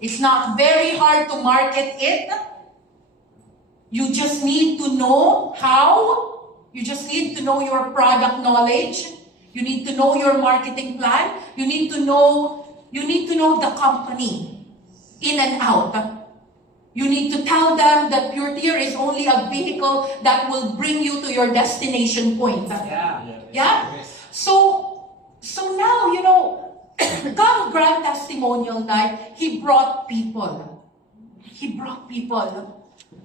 It's not very hard to market it. You just need to know how. You just need to know your product knowledge. You need to know your marketing plan. You need to know the company in and out. You need to tell them that Pure Tier is only a vehicle that will bring you to your destination point. Yeah? So now, come Grand Testimonial Night, he brought people.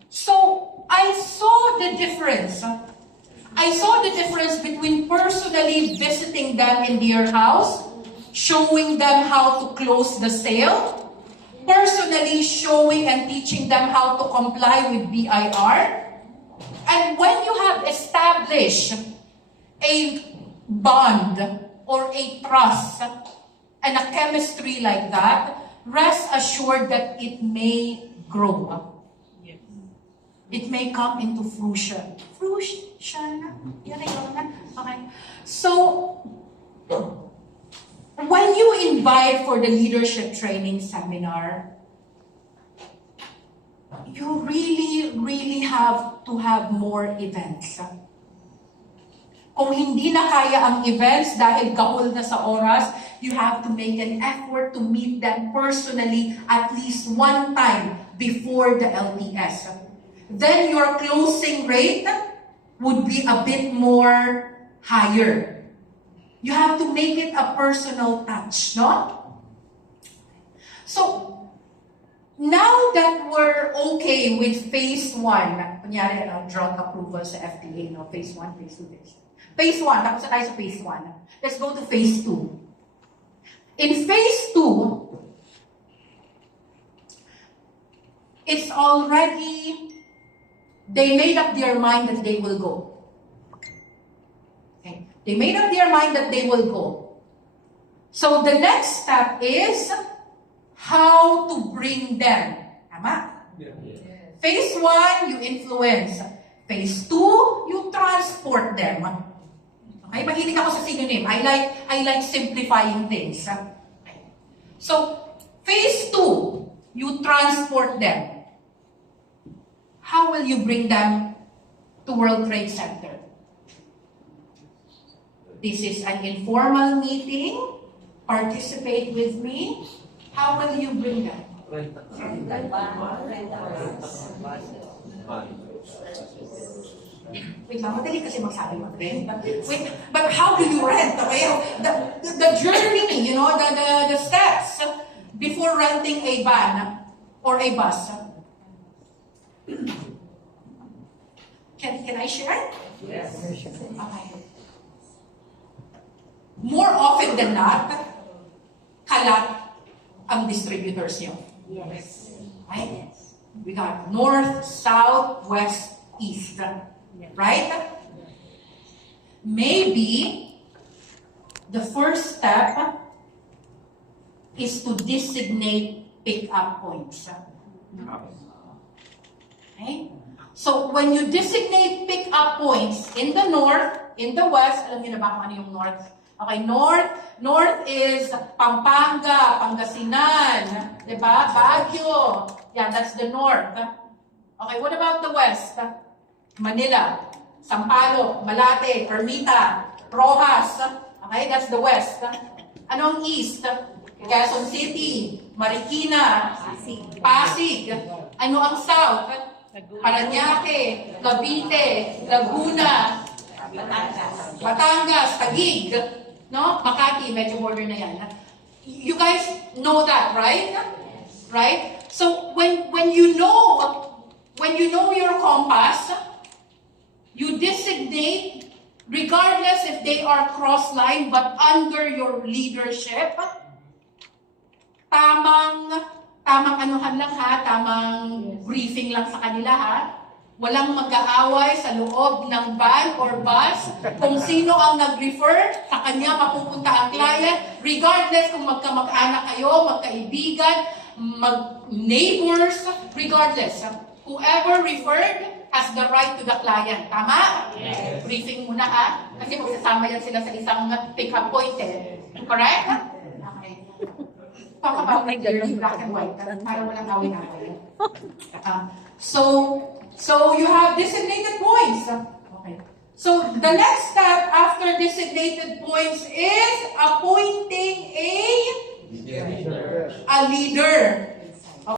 So I saw the difference. I saw the difference between personally visiting them in their house, showing them how to close the sale, personally showing and teaching them how to comply with BIR. And when you have established a bond or a trust and a chemistry like that, rest assured that it may grow. It may come into fruition. Okay. So, when you invite for the leadership training seminar, you really have to have more events. Kung hindi na kaya ang events dahil gahol na sa oras, you have to make an effort to meet them personally at least one time before the LTS. Then your closing rate would be a bit more higher. You have to make it a personal touch, no? So, now that we're okay with phase 1, kunyari, drug approval sa FDA, no? Phase 1, phase 2, phase 3. Phase 1, tapos na tayo sa phase 1. Let's go to phase 2. In phase 2, it's already, they made up their mind that they will go. Okay? They made up their mind that they will go. So the next step is how to bring them. Tama? Yeah. Phase 1, you influence. Phase 2, you transport them. Okay? Mahilig ako sa synonym. I like simplifying things. Okay. So, phase 2, you transport them. How will you bring them to World Trade Center? This is an informal meeting. Participate with me. How will you bring them? Wait lang, madali kasi magsabi mag-rent. But how do you rent? Okay? The journey, the steps before renting a van or a bus. Can I share? Yes. Okay. More often than not, kalat ang distributors nyo. Yes. Right? We got north, south, west, east. Right? Maybe the first step is to designate pick-up points. Okay? So, when you designate pick-up points in the north, in the west, alam niyo na ba kung ano yung north? Okay, north is Pampanga, Pangasinan, diba? Baguio. Yeah, that's the north. Okay, what about the west? Manila, Sampaloc, Malate, Ermita, Rojas. Okay, that's the west. Ano ang east? Quezon City, Marikina, Pasig. Ano ang south? Paranaque, Cavite, Laguna, Batangas, Taguig, no? Makati, medyo border na yan. You guys know that, right? Right? So when you know your compass, you designate, regardless if they are cross-line, but under your leadership, tamang anuhan lang ha, tamang briefing lang sa kanila ha. Walang mag-aaway sa loob ng van or bus. Kung sino ang nag-refer, sa kanya mapupunta ang client, regardless kung magkamag-anak kayo, magkaibigan, mag-neighbors, regardless. Whoever referred has the right to the client. Tama? Yes. Briefing muna ha. Kasi magsasama yan sila sa isang pick-up point eh. Correct? Okay. talk about it clearly, black and white, para walang awin-awin. So you have designated points. Okay. So the next step after designated points is appointing a leader.